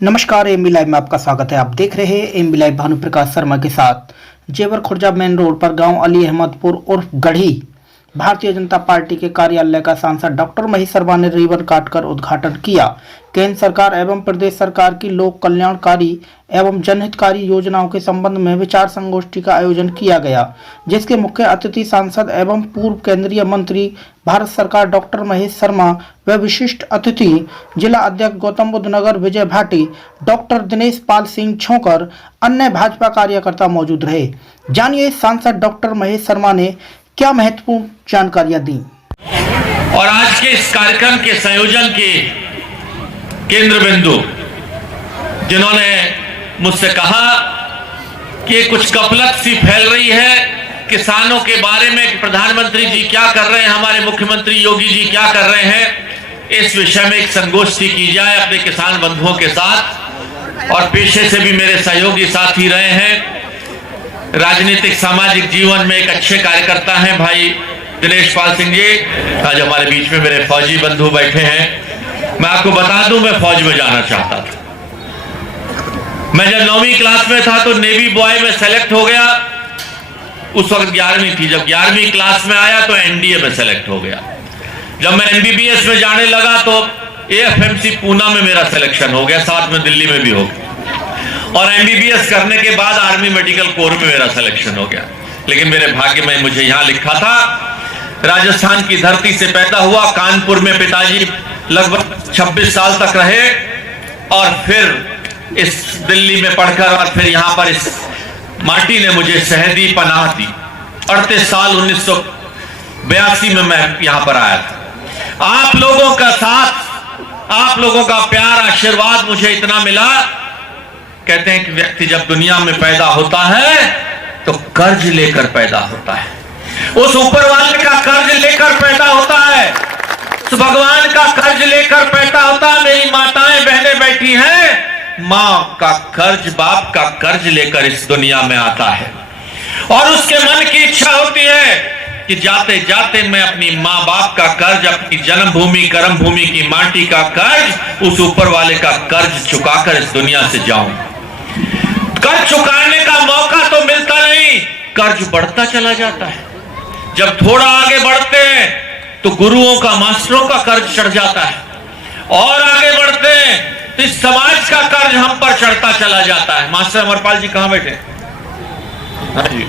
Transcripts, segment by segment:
नमस्कार, MB live में आपका स्वागत है। आप देख रहे हैं एमबी लाइव भानु प्रकाश शर्मा के साथ। जेवर खुर्जा मेन रोड पर गांव अली अहमदपुर उर्फ गढ़ी भारतीय जनता पार्टी के कार्यालय का सांसद डॉक्टर महेश शर्मा ने रिबन काटकर उद्घाटन किया। केंद्र सरकार एवं प्रदेश सरकार की लोक कल्याणकारी एवं जनहितकारी योजनाओं के संबंध में विचार संगोष्ठी का आयोजन किया गया, जिसके मुख्य अतिथि सांसद एवं पूर्व केंद्रीय मंत्री भारत सरकार डॉक्टर महेश शर्मा व विशिष्ट अतिथि जिला अध्यक्ष गौतम बुद्ध नगर विजय भाटी, डॉक्टर दिनेश पाल सिंह छोकर, अन्य भाजपा कार्यकर्ता मौजूद रहे। जानिए सांसद डॉक्टर महेश शर्मा ने क्या महत्वपूर्ण जानकारियां दी। और आज के इस कार्यक्रम के संयोजन के केंद्र बिंदु जिन्होंने मुझसे कहा कि कुछ कपलत सी फैल रही है किसानों के बारे में, प्रधानमंत्री जी क्या कर रहे हैं, हमारे मुख्यमंत्री योगी जी क्या कर रहे हैं, इस विषय में एक संगोष्ठी की जाए अपने किसान बंधुओं के साथ। और पेशे से भी मेरे सहयोगी साथी रहे हैं, राजनीतिक सामाजिक जीवन में एक अच्छे कार्यकर्ता हैं भाई दिनेश पाल सिंह जी। आज हमारे बीच में मेरे फौजी बंधु बैठे हैं। मैं आपको बता दूं, मैं फौज में जाना चाहता था। मैं जब 9वीं क्लास में था तो नेवी बॉय में सेलेक्ट हो गया। उस वक्त 11वीं थी। जब 11वीं क्लास में आया तो एनडीए में सेलेक्ट हो गया। जब मैं एमबीबीएस में जाने लगा तो एएफएमसी पूना में मेरा सिलेक्शन हो गया, साथ में दिल्ली में भी हो गया। और एमबीबीएस करने के बाद आर्मी मेडिकल कोर में मेरा सिलेक्शन हो गया। लेकिन मेरे भाग्य में मुझे यहां लिखा था, राजस्थान की धरती से पैदा हुआ, कानपुर में पिताजी लगभग 26 साल तक रहे और फिर इस दिल्ली में पढ़कर और फिर यहां पर इस माटी ने मुझे शहीदी पनाह दी। 38 साल 1982 में मैं यहां पर आया था। आप लोगों का साथ, आप लोगों का प्यार, आशीर्वाद मुझे इतना मिला। कहते हैं कि व्यक्ति जब दुनिया में पैदा होता है तो कर्ज लेकर पैदा होता है, उस ऊपर वाले का कर्ज लेकर पैदा होता है, उस भगवान का कर्ज लेकर पैदा होता है। मेरी माताएं बहनें बैठी हैं, मां का कर्ज, बाप का कर्ज लेकर इस दुनिया में आता है और उसके मन की इच्छा होती है कि जाते जाते मैं अपनी मां बाप का कर्ज, अपनी जन्मभूमि कर्म भूमि की माटी का कर्ज, उस ऊपर वाले का कर्ज चुकाकर इस दुनिया से जाऊं। कर्ज चुकाने का मौका तो मिलता नहीं, कर्ज बढ़ता चला जाता है। जब थोड़ा आगे बढ़ते हैं तो गुरुओं का, मास्टरों का कर्ज चढ़ जाता है और आगे बढ़ते हैं तो इस समाज का कर्ज हम पर चढ़ता चला जाता है। मास्टर अमरपाल जी कहां बैठे? हाँ जी,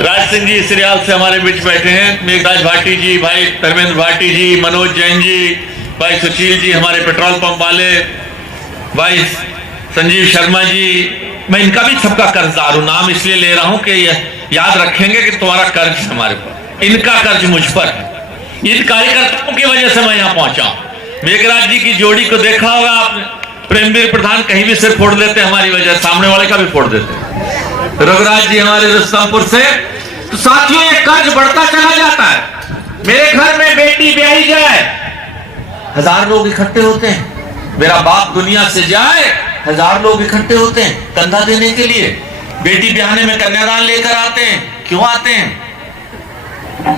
राज सिंह जी सिरियाल से हमारे बीच बैठे हैं, मेघराज भाटी जी, भाई धर्मेंद्र भाटी जी, मनोज जैन जी, भाई सुशील जी हमारे पेट्रोल पंप वाले, भाई संजीव शर्मा जी। मैं इनका भी सबका कर्जदार हूं। नाम इसलिए ले रहा हूं कि याद रखेंगे कि तुम्हारा कर्ज हमारे पर, इनका कर्ज मुझ पर है। इन कार्यकर्ताओं की वजह से मैं यहां पहुंचा हूं। मेघराज जी की जोड़ी को देखा होगा आपने, प्रेमवीर प्रधान कहीं भी सिर फोड़ देते हमारी वजह, सामने वाले का भी फोड़ देते। रघुराज जी हमारे रुस्तमपुर से। तो साथियों, ये कर्ज बढ़ता चला जाता है। मेरे घर में बेटी ब्याही जाए, 1000 लोग इकट्ठे होते हैं। मेरा बाप दुनिया से जाए, 1000 लोग इकट्ठे होते हैं कंधा देने के लिए। बेटी ब्याहने में कन्यादान लेकर आते हैं। क्यों आते हैं?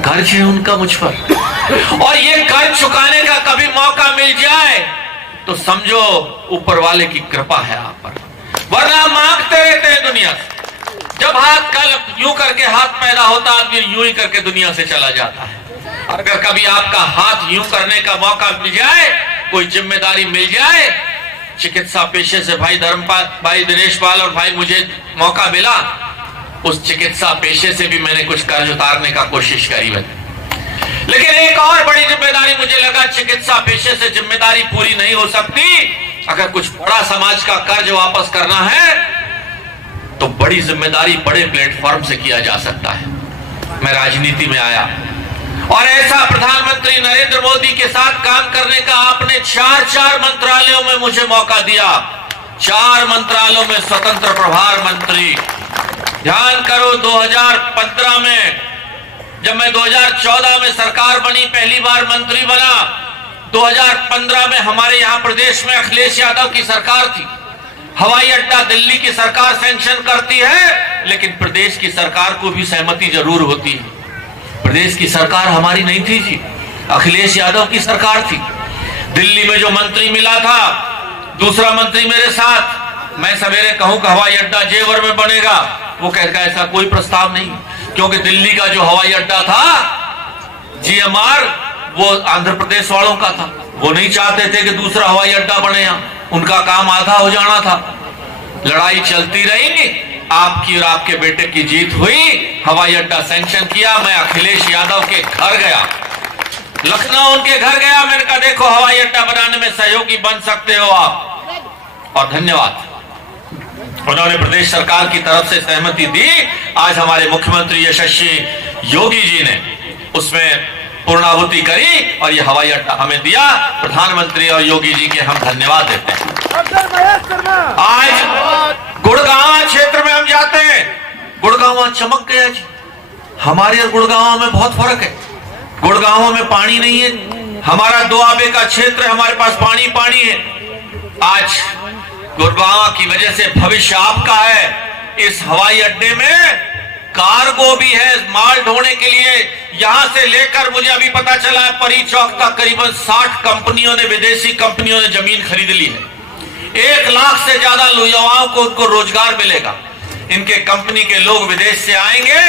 कर्ज है उनका मुझ पर। और ये कर्ज चुकाने का कभी मौका मिल जाए तो समझो ऊपर वाले की कृपा है आप पर, वरना मांगते रहते हैं दुनिया से। जब हाथ कल यूं करके हाथ पैदा होता, आदमी यूं ही करके दुनिया से चला जाता है। अगर कभी आपका हाथ यूं करने का मौका मिल जाए, कोई जिम्मेदारी मिल जाए, चिकित्सा पेशे से भाई धर्मपाल, भाई दिनेश पाल और भाई मुझे मौका मिला, उस चिकित्सा पेशे से भी मैंने कुछ कर्ज उतारने का कोशिश करी है। लेकिन एक और बड़ी जिम्मेदारी मुझे लगा, चिकित्सा पेशे से जिम्मेदारी पूरी नहीं हो सकती। अगर कुछ बड़ा समाज का कर्ज वापस करना है तो बड़ी जिम्मेदारी बड़े प्लेटफॉर्म से किया जा सकता है। मैं राजनीति में आया और ऐसा प्रधानमंत्री नरेंद्र मोदी के साथ काम करने का आपने 4 मंत्रालयों में मुझे मौका दिया। 4 मंत्रालयों में स्वतंत्र प्रभार मंत्री। ध्यान करो, 2015 में जब मैं 2014 में सरकार बनी, पहली बार मंत्री बना, 2015 में हमारे यहां प्रदेश में अखिलेश यादव की सरकार थी। हवाई अड्डा दिल्ली की सरकार सैंक्शन करती है, लेकिन प्रदेश की सरकार को भी सहमति जरूर होती है। प्रदेश की सरकार हमारी नहीं थी, अखिलेश यादव की सरकार थी। दिल्ली में जो मंत्री मिला था दूसरा मंत्री मेरे साथ, मैं सवेरे कहूं कि हवाई अड्डा जेवर में बनेगा, वो कहता ऐसा कोई प्रस्ताव नहीं, क्योंकि दिल्ली का जो हवाई अड्डा था GMR, वो आंध्र प्रदेश वालों का था, वो नहीं चाहते थे कि दूसरा हवाई अड्डा बने यहाँ, उनका काम आधा हो जाना था। लड़ाई चलती रही, आपकी और आपके बेटे की जीत हुई, हवाई अड्डा सैंक्शन किया। मैं अखिलेश यादव के घर गया, लखनऊ उनके घर गया, मैंने कहा देखो हवाई अड्डा बनाने में सहयोगी बन सकते हो आप, और धन्यवाद, उन्होंने प्रदेश सरकार की तरफ से सहमति दी। आज हमारे मुख्यमंत्री यशस्वी योगी जी ने उसमें पूर्णाहुति करी और ये हवाई अड्डा हमें दिया। प्रधानमंत्री और योगी जी के हम धन्यवाद देते हैं। आज गुड़गांव क्षेत्र में हम जाते हैं, गुड़गांव चमक गया जी। हमारे और गुड़गांव में बहुत फर्क है, गुड़गांव में पानी नहीं है, हमारा दोआबे का क्षेत्र, हमारे पास पानी पानी है। आज गुड़गांव की वजह से भविष्य आपका है। इस हवाई अड्डे में कार्गो भी है, माल ढोने के लिए। यहां से लेकर मुझे अभी पता चला है परी चौक तक करीबन 60 कंपनियों ने, विदेशी कंपनियों ने जमीन खरीद ली है। 1 लाख से ज्यादा युवाओं को उनको रोजगार मिलेगा। इनके कंपनी के लोग विदेश से आएंगे,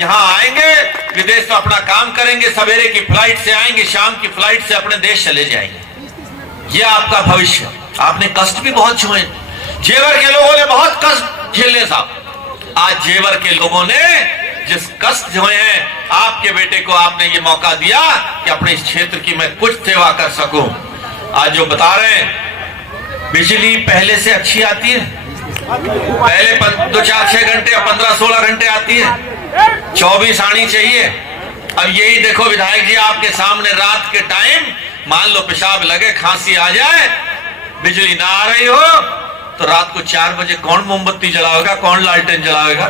यहां आएंगे, विदेश में अपना काम करेंगे, सवेरे की फ्लाइट से आएंगे, शाम की फ्लाइट से अपने देश चले जाएंगे। यह आपका भविष्य। आपने कष्ट भी बहुत झेले, जेवर के लोगों ने बहुत कष्ट झेले साहब। आज जेवर के लोगों ने जिस कष्ट झेले हैं, आपके बेटे को आपने ये मौका दिया कि अपने इस क्षेत्र की मैं कुछ सेवा कर सकूं। आज जो बता रहे हैं, बिजली पहले से अच्छी आती है, पहले 2-4-6 घंटे, 15-16 घंटे आती है, 24 आनी चाहिए। अब यही देखो विधायक जी, आपके सामने रात के टाइम मान लो पेशाब लगे, खांसी आ जाए, बिजली ना आ रही हो तो रात को 4 बजे कौन मोमबत्ती जलाएगा, कौन लालटेन जलाएगा?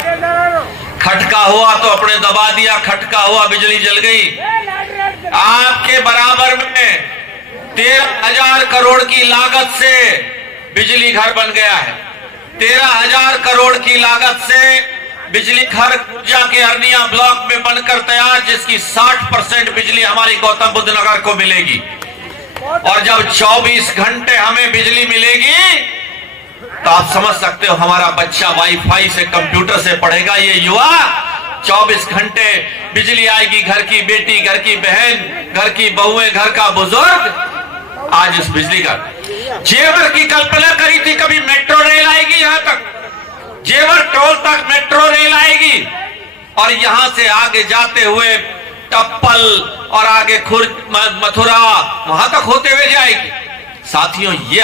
खटका हुआ तो अपने दबा दिया, खटका हुआ बिजली जल गई। आपके बराबर में 13,000 करोड़ की लागत से बिजली घर बन गया है। 13,000 करोड़ की लागत से बिजली घर ऊर्जा के अरनिया ब्लॉक में बनकर तैयार, जिसकी 60% बिजली हमारी गौतम बुद्ध नगर को मिलेगी। और जब 24 घंटे हमें बिजली मिलेगी तो आप समझ सकते हो हमारा बच्चा वाईफाई से, कंप्यूटर से पढ़ेगा। ये युवा 24 घंटे बिजली आएगी, घर की बेटी, घर की बहन, घर की बहुएं, घर का बुजुर्ग आज इस बिजली का। जेवर की कल्पना करी थी कभी मेट्रो रेल आएगी यहां तक, जेवर टोल तक मेट्रो रेल आएगी और यहां से आगे जाते हुए टप्पल और आगे खुर्द, मथुरा, वहां तक होते हुए जाएगी। साथियों, ये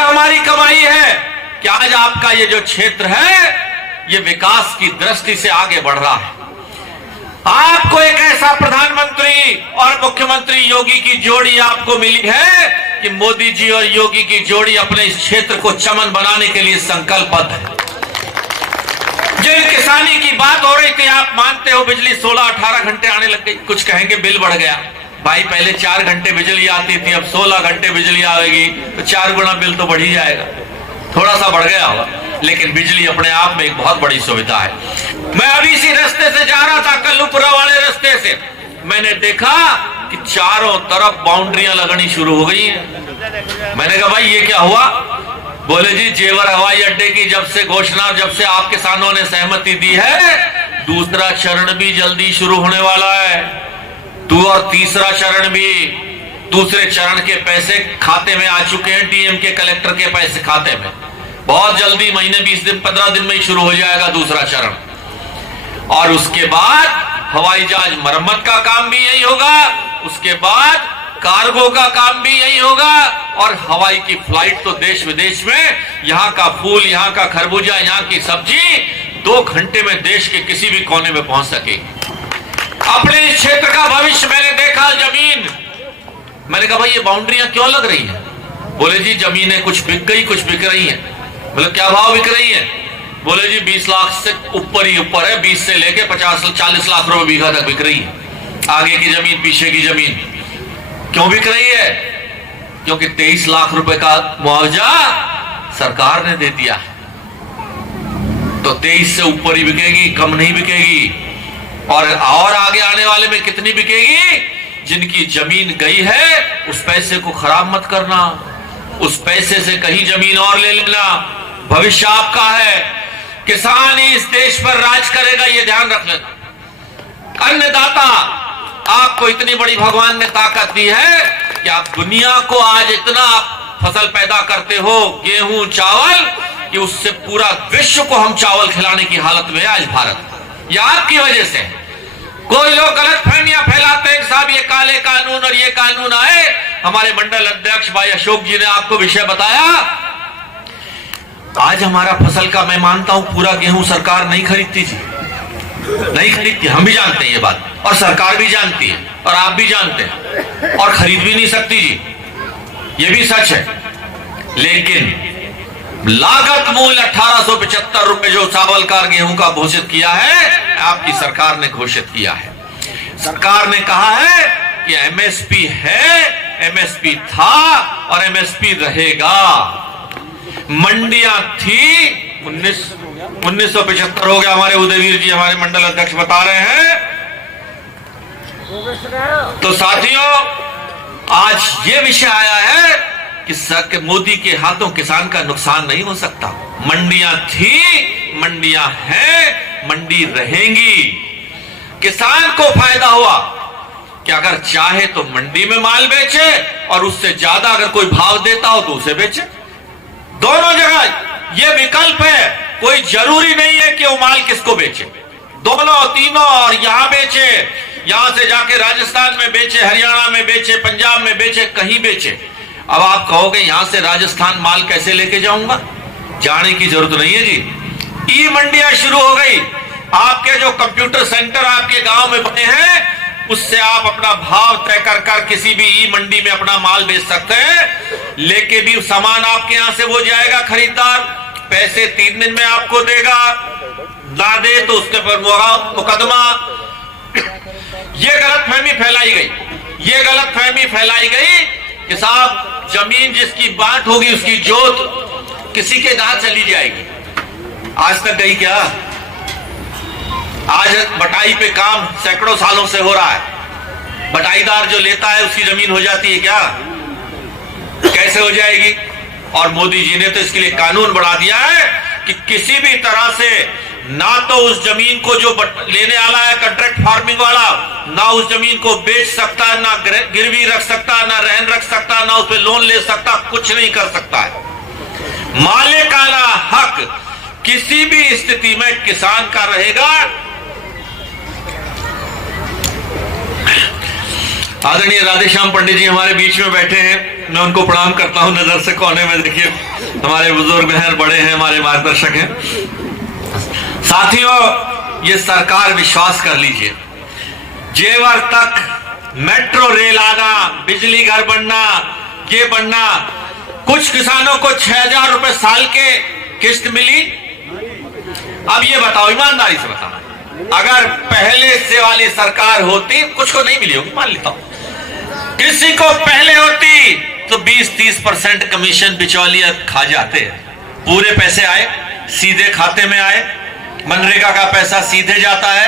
हमारी कमाई है कि आज आपका ये जो क्षेत्र है, ये विकास की दृष्टि से आगे बढ़ रहा है। आपको एक ऐसा प्रधानमंत्री और मुख्यमंत्री योगी की जोड़ी आपको मिली है कि मोदी जी और योगी की जोड़ी अपने इस क्षेत्र को चमन बनाने के लिए संकल्पबद्ध है। जिन किसानी की बात हो रही थी, आप मानते हो बिजली 16-18 घंटे आने लग गई। कुछ कहेंगे बिल बढ़ गया, भाई पहले 4 घंटे बिजली आती थी, अब 16 घंटे बिजली आएगी तो 4 गुना बिल तो बढ़ ही जाएगा। थोड़ा सा बढ़ गया होगा, लेकिन बिजली अपने आप में एक बहुत बड़ी सुविधा है। मैं अभी इसी रास्ते से जा रहा था, कल्लूपुरा वाले रास्ते से, मैंने देखा कि चारों तरफ बाउंड्रियां लगनी शुरू हो गई हैं। मैंने कहा भाई ये क्या हुआ? बोले जी जेवर हवाई अड्डे की जब से घोषणा, जब से आप किसानों ने सहमति दी है, दूसरा चरण भी जल्दी शुरू होने वाला है, और तीसरा चरण भी। दूसरे चरण के पैसे खाते में आ चुके हैं, डीएम के, कलेक्टर के पैसे खाते में। बहुत जल्दी, महीने 20 दिन 15 दिन में ही शुरू हो जाएगा दूसरा चरण। और उसके बाद हवाई जहाज मरम्मत का काम भी यही होगा, उसके बाद कार्गो का काम भी यही होगा, और हवाई की फ्लाइट तो देश विदेश में, यहाँ का फूल, यहाँ का खरबूजा, यहाँ की सब्जी 2 घंटे में देश के किसी भी कोने में पहुंच सके। अपने इस क्षेत्र का भविष्य मैंने देखा, जमीन। मैंने कहा भाई ये बाउंड्रियां क्यों लग रही हैं? बोले जी जमीनें कुछ बिक गई, कुछ बिक रही हैं। बोले क्या भाव बिक रही है? बोले जी 20 लाख से ऊपर ही ऊपर है, 20 से लेके 50-40 लाख रुपए बीघा तक बिक रही है। आगे की जमीन, पीछे की जमीन क्यों बिक रही है? क्योंकि 23 लाख रुपए का मुआवजा सरकार ने दे दिया है, तो 23 से ऊपर ही बिकेगी, कम नहीं बिकेगी। और आगे आने वाले में कितनी बिकेगी? जिनकी जमीन गई है उस पैसे को खराब मत करना, उस पैसे से कहीं जमीन और ले लेना। भविष्य आपका है, किसान ही इस देश पर राज करेगा, ये ध्यान रख लेना। अन्नदाता, आपको इतनी बड़ी भगवान ने ताकत दी है कि आप दुनिया को आज इतना फसल पैदा करते हो, गेहूं चावल, कि उससे पूरा विश्व को हम चावल खिलाने की हालत में है आज भारत। यह आपकी वजह से। कोई लोग गलत फहमियां फैलाते हैं कि साहब ये काले कानून और ये कानून आए। हमारे मंडल अध्यक्ष भाई अशोक जी ने आपको विषय बताया। आज हमारा फसल का, मैं मानता हूं, पूरा गेहूं सरकार नहीं खरीदती थी, नहीं खरीदती, हम भी जानते हैं ये बात, और सरकार भी जानती है, और आप भी जानते हैं, और खरीद भी नहीं सकती जी, ये भी सच है। लेकिन लागत मूल्य 1875 रुपए जो चावल का गेहूं का घोषित किया है, आपकी सरकार ने घोषित किया है। सरकार ने कहा है कि एमएसपी है, एमएसपी था और एमएसपी रहेगा। मंडियां थी, 1975 हो गया, हमारे उदयवीर जी हमारे मंडल अध्यक्ष बता रहे हैं। तो साथियों, आज ये विषय आया है कि मोदी के हाथों किसान का नुकसान नहीं हो सकता। मंडियां थी, मंडियां हैं, मंडी रहेंगी। किसान को फायदा हुआ कि अगर चाहे तो मंडी में माल बेचे, और उससे ज्यादा अगर कोई भाव देता हो तो उसे बेचे। दोनों जगह ये विकल्प है, कोई जरूरी नहीं है कि वो माल किसको बेचे, दोनों तीनों, और यहां बेचे, यहां से जाके राजस्थान में बेचे, हरियाणा में बेचे, पंजाब में बेचे, कहीं बेचे। अब आप कहोगे यहां से राजस्थान माल कैसे लेके जाऊंगा, जाने की जरूरत नहीं है जी। ई मंडियां शुरू हो गई। आपके जो कंप्यूटर सेंटर आपके गांव में बने हैं, उससे आप अपना भाव तय कर कर किसी भी ई मंडी में अपना माल बेच सकते हैं। लेके भी सामान आपके यहां से वो जाएगा, खरीदार पैसे 3 दिन में आपको देगा, ना दे तो उसके पर मुकदमा। ये गलतफहमी फैलाई गई, ये गलतफहमी फैलाई गई कि साहब जमीन जिसकी बांट होगी उसकी जोत किसी के गांव चली जाएगी। आज तक गई क्या? आज बटाई पे काम सैकड़ों सालों से हो रहा है। बटाईदार जो लेता है उसकी जमीन हो जाती है क्या? कैसे हो जाएगी? और मोदी जी ने तो इसके लिए कानून बढ़ा दिया है कि किसी भी तरह से ना तो उस जमीन को जो लेने वाला है कॉन्ट्रैक्ट फार्मिंग वाला, ना उस जमीन को बेच सकता, ना गिरवी रख सकता, ना रहन रख सकता, ना उस पर लोन ले सकता, कुछ नहीं कर सकता है। मालिकाना हक किसी भी स्थिति में किसान का रहेगा। आदरणीय राधेश्याम पंडित जी हमारे बीच में बैठे हैं, मैं उनको प्रणाम करता हूं। नजर से कोने में देखिए, हमारे बुजुर्ग हैं, बड़े हैं, हमारे मार्गदर्शक हैं। साथियों, ये सरकार, विश्वास कर लीजिए, जेवर तक मेट्रो रेल आना, बिजली घर बनना, ये बनना, कुछ किसानों को 6,000 रुपए साल के किस्त मिली। अब ये बताओ, ईमानदारी से बताओ, अगर पहले से वाली सरकार होती, कुछ को नहीं मिली होगी, मान लेता हूं, किसी को पहले होती तो 20-30% कमीशन बिचौलिया खा जाते। पूरे पैसे आए, सीधे खाते में आए, मनरेगा का पैसा सीधे जाता है।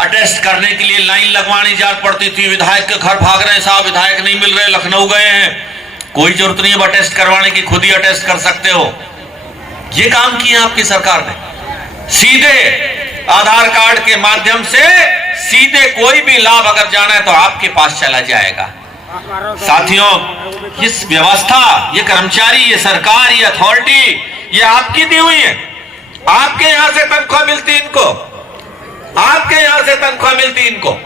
अटेस्ट करने के लिए लाइन लगवानी जात पड़ती थी, विधायक के घर भाग रहे हैं, साहब विधायक नहीं मिल रहे, लखनऊ गए हैं। कोई जरूरत नहीं है अटेस्ट करवाने की, खुद ही अटेस्ट कर सकते हो। ये काम किया आपकी सरकार ने। सीधे आधार कार्ड के माध्यम से सीधे कोई भी लाभ अगर जाना है तो आपके पास चला जाएगा। साथियों, इस व्यवस्था, ये कर्मचारी, ये सरकार, ये अथॉरिटी, ये आपकी दी हुई है। आपके यहां से तनख्वाह मिलती इनको, आपके यहां से तनख्वाह मिलती इनको।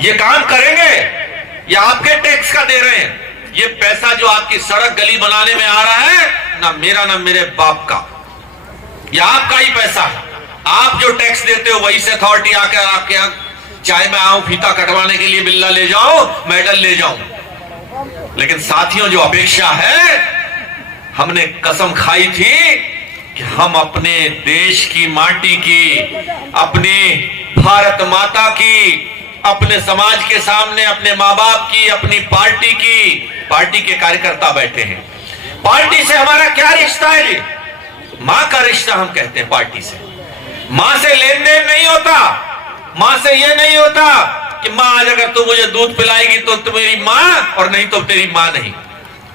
ये काम करेंगे, ये आपके टैक्स का दे रहे हैं। ये पैसा जो आपकी सड़क गली बनाने में आ रहा है, ना मेरा ना मेरे बाप का, ये आपका ही पैसा है। आप जो टैक्स देते हो वही से अथॉरिटी आकर आपके यहां, चाहे मैं आऊं फीता कटवाने के लिए, बिल्ला ले जाऊं, मेडल ले जाऊं। लेकिन साथियों, जो अपेक्षा है, हमने कसम खाई थी कि हम अपने देश की माटी की, अपने भारत माता की, अपने समाज के सामने अपने माँ बाप की, अपनी पार्टी की, पार्टी के कार्यकर्ता बैठे हैं। पार्टी से हमारा क्या रिश्ता है जी? मां का रिश्ता हम कहते हैं पार्टी से। मां से लेन देन नहीं होता। मां से ये नहीं होता कि मां आज अगर तू मुझे दूध पिलाएगी तो तू मेरी मां, और नहीं तो तेरी मां नहीं।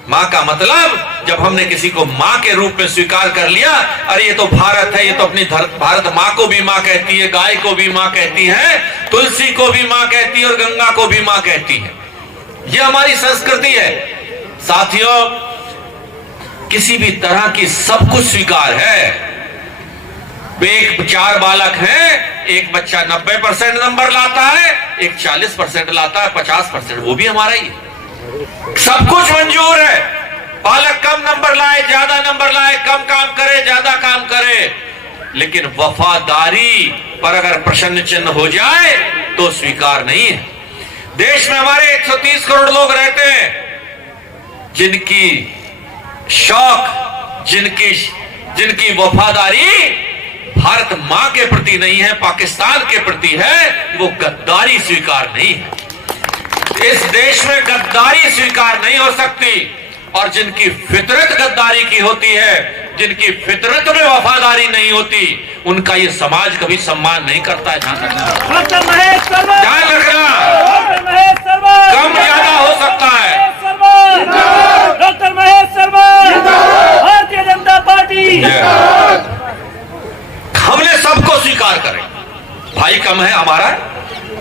माँ का मतलब जब हमने किसी को माँ के रूप में स्वीकार कर लिया, अरे ये तो भारत है, ये तो अपनी भारत माँ को भी माँ कहती है, गाय को भी माँ कहती है, तुलसी को भी माँ कहती है और गंगा को भी माँ कहती है। ये हमारी संस्कृति है। साथियों, किसी भी तरह की सब कुछ स्वीकार है। एक 4 बालक हैं, एक बच्चा 90% नंबर लाता है, एक 40% लाता है, 50%, वो भी हमारा ही है। सब कुछ मंजूर है। बालक कम नंबर लाए, ज्यादा नंबर लाए, कम काम करे, ज्यादा काम करे, लेकिन वफादारी पर अगर प्रश्न चिन्ह हो जाए तो स्वीकार नहीं है। देश में हमारे 130 करोड़ लोग रहते हैं, जिनकी शौक, जिनकी वफादारी भारत मां के प्रति नहीं है, पाकिस्तान के प्रति है, वो गद्दारी स्वीकार नहीं है। इस देश में गद्दारी स्वीकार नहीं हो सकती, और जिनकी फितरत गद्दारी की होती है, जिनकी फितरत में वफादारी नहीं होती, उनका ये समाज कभी सम्मान नहीं करता है। ध्यान रखना, ध्यान रखना, कम ज्यादा हो सकता है। Doctor Mahesh Sharma, Bharatiya Janata party. हमने सबको स्वीकार करें। भाई कम है हमारा है,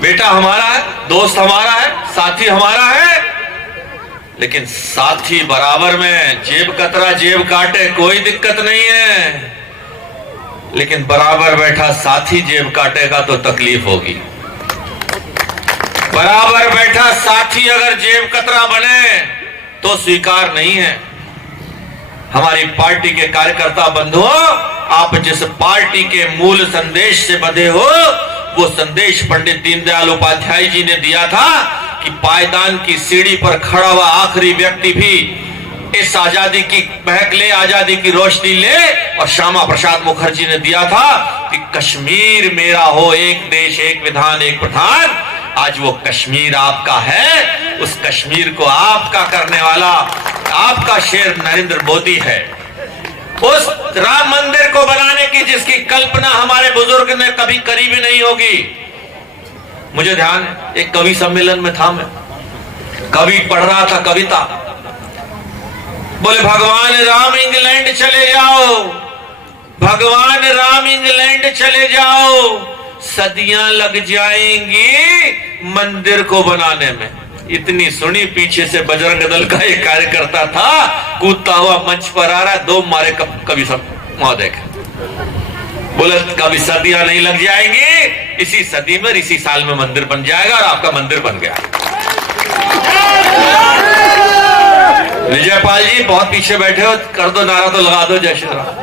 बेटा हमारा है, दोस्त हमारा है, साथी हमारा है, लेकिन साथी बराबर में जेब कतरा जेब काटे कोई दिक्कत नहीं है, लेकिन बराबर बैठा साथी जेब काटेगा तो तकलीफ होगी। बराबर बैठा साथी अगर जेब कतरा बने तो स्वीकार नहीं है। हमारी पार्टी के कार्यकर्ता बंधुओं, आप जिस पार्टी के मूल संदेश से बंधे हो, वो संदेश पंडित दीनदयाल उपाध्याय जी ने दिया था कि पायदान की सीढ़ी पर खड़ा हुआ आखिरी व्यक्ति भी इस आजादी की महक ले, आजादी की रोशनी ले। और श्यामा प्रसाद मुखर्जी ने दिया था कि कश्मीर मेरा हो, एक देश एक विधान एक प्रधान। आज वो कश्मीर आपका है, उस कश्मीर को आपका करने वाला आपका शेर नरेंद्र मोदी है। उस राम मंदिर को बनाने की जिसकी कल्पना हमारे बुजुर्ग ने कभी करी भी नहीं होगी। मुझे ध्यान है, एक कवि सम्मेलन में था, मैं कवि पढ़ रहा था कविता, बोले भगवान राम इंग्लैंड चले जाओ, भगवान राम इंग्लैंड चले जाओ, सदियां लग जाएंगी मंदिर को बनाने में। इतनी सुनी, पीछे से बजरंग दल का एक कार्यकर्ता था, कूदता हुआ मंच पर आ रहा, 2 मारे कभी सब वहां देखे, बोले कभी सदियां नहीं लग जाएंगी, इसी सदी में इसी साल में मंदिर बन जाएगा, और आपका मंदिर बन गया। विजयपाल जी बहुत पीछे बैठे हो, कर दो नारा तो लगा दो, जय श्री राम।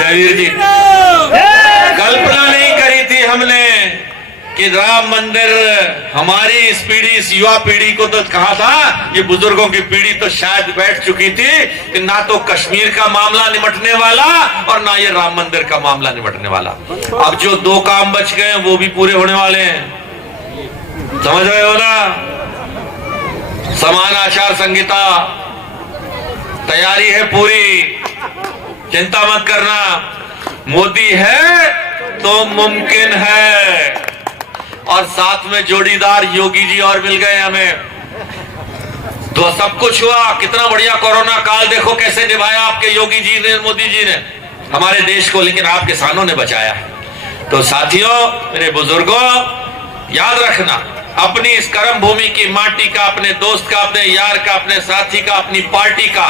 जयवीर जी, कल्पना नहीं करी थी हमने कि राम मंदिर हमारी इस पीढ़ी, इस युवा पीढ़ी को तो कहा था, ये बुजुर्गों की पीढ़ी तो शायद बैठ चुकी थी कि ना तो कश्मीर का मामला निपटने वाला और ना ये राम मंदिर का मामला निपटने वाला। अब जो 2 काम बच गए वो भी पूरे होने वाले हैं, समझ रहे हो ना। समान आचार संहिता तैयारी है पूरी, चिंता मत करना। मोदी है तो मुमकिन है, और साथ में जोड़ीदार योगी जी और मिल गए हमें, तो सब कुछ हुआ। कितना बढ़िया कोरोना काल देखो कैसे निभाया आपके योगी जी ने, मोदी जी ने हमारे देश को, लेकिन आप किसानों ने बचाया। तो साथियों, मेरे बुजुर्गों, याद रखना, अपनी इस कर्म भूमि की माटी का, अपने दोस्त का, अपने यार का, अपने साथी का, अपनी पार्टी का,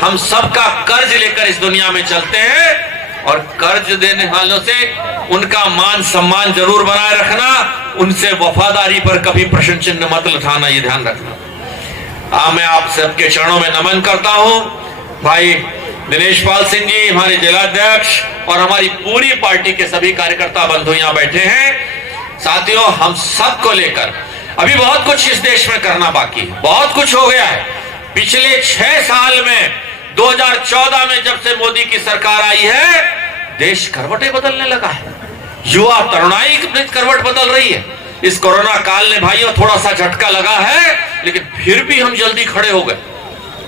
हम सबका कर्ज लेकर इस दुनिया में चलते हैं, और कर्ज देने वालों से उनका मान सम्मान जरूर बनाए रखना, उनसे वफादारी पर कभी प्रश्न चिन्ह मत उठाना, ये ध्यान रखना। मैं आप सबके चरणों में नमन करता हूं। भाई दिनेश पाल सिंह जी, हमारे जिलाध्यक्ष, और हमारी पूरी पार्टी के सभी कार्यकर्ता बंधु यहाँ बैठे हैं। साथियों, हम सबको लेकर अभी बहुत कुछ इस देश में करना बाकी है, बहुत कुछ हो गया है। पिछले 6 साल में 2014 में जब से मोदी की सरकार आई है, देश करवटें बदलने लगा है, युवा तरुणाई की करवट बदल रही है। इस कोरोना काल ने भाइयों थोड़ा सा झटका लगा है, लेकिन फिर भी हम जल्दी खड़े हो गए,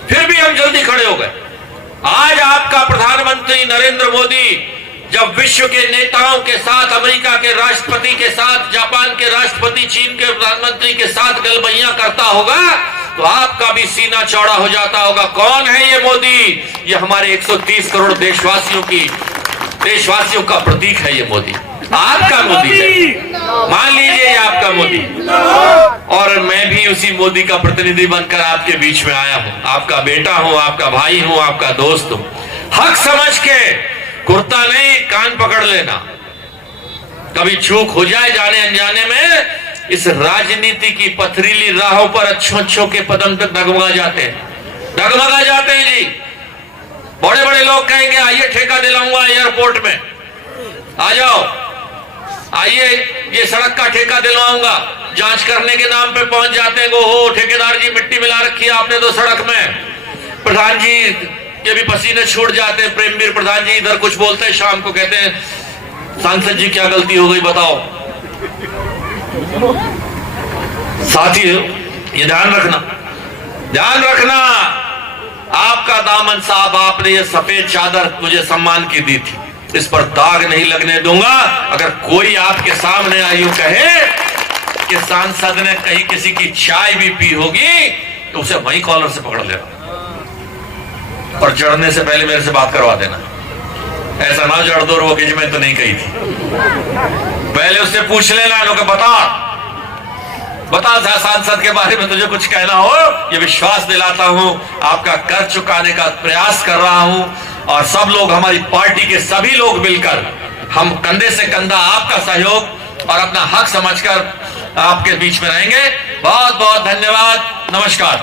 फिर भी हम जल्दी खड़े हो गए। आज आपका प्रधानमंत्री नरेंद्र मोदी जब विश्व के नेताओं के साथ, अमेरिका के राष्ट्रपति के साथ, जापान के राष्ट्रपति, चीन के प्रधानमंत्री के साथ गलबैया करता होगा, तो आपका भी सीना चौड़ा हो जाता होगा। कौन है ये मोदी? ये हमारे 130 करोड़ देशवासियों का प्रतीक है। ये मोदी आपका मोदी है, मान लीजिए ये आपका मोदी। और मैं भी उसी मोदी का प्रतिनिधि बनकर आपके बीच में आया हूं। आपका बेटा हूं, आपका भाई हूं, आपका दोस्त हूं। हक समझ के, कुर्ता नहीं कान पकड़ लेना। कभी चूक हो जाए जाने अनजाने में, इस राजनीति की पथरीली राहों पर अच्छों के कदम तक डगमगा जाते हैं जी। बड़े बड़े लोग कहेंगे आइए ठेका दिलाऊंगा एयरपोर्ट में, आ जाओ, आइए ये सड़क का ठेका दिलवाऊंगा। जांच करने के नाम पे पहुंच जाते हैं, हो ठेकेदार जी मिट्टी मिला रखी है आपने तो सड़क में। प्रधान जी के भी पसीने छूट जाते हैं। प्रेमवीर प्रधान जी इधर कुछ बोलते हैं, शाम को कहते हैं सांसद जी क्या गलती हो गई बताओ। साथियों ये ध्यान रखना, आपका दामन साहब, आपने ये सफेद चादर मुझे सम्मान की दी थी, इस पर दाग नहीं लगने दूंगा। अगर कोई आपके सामने आयु कहे कि सांसद ने कहीं किसी की चाय भी पी होगी तो उसे वहीं कॉलर से पकड़ लेना और चढ़ने से पहले मेरे से बात करवा देना। ऐसा ना जड़ दो वो कि मैं तो नहीं कही थी, पहले उससे पूछ लेना लोग, बता सांसद के बारे में तुझे कुछ कहना हो। ये विश्वास दिलाता हूं, आपका कर चुकाने का प्रयास कर रहा हूं और सब लोग, हमारी पार्टी के सभी लोग मिलकर हम कंधे से कंधा आपका सहयोग और अपना हक समझकर आपके बीच में रहेंगे। बहुत बहुत धन्यवाद, नमस्कार।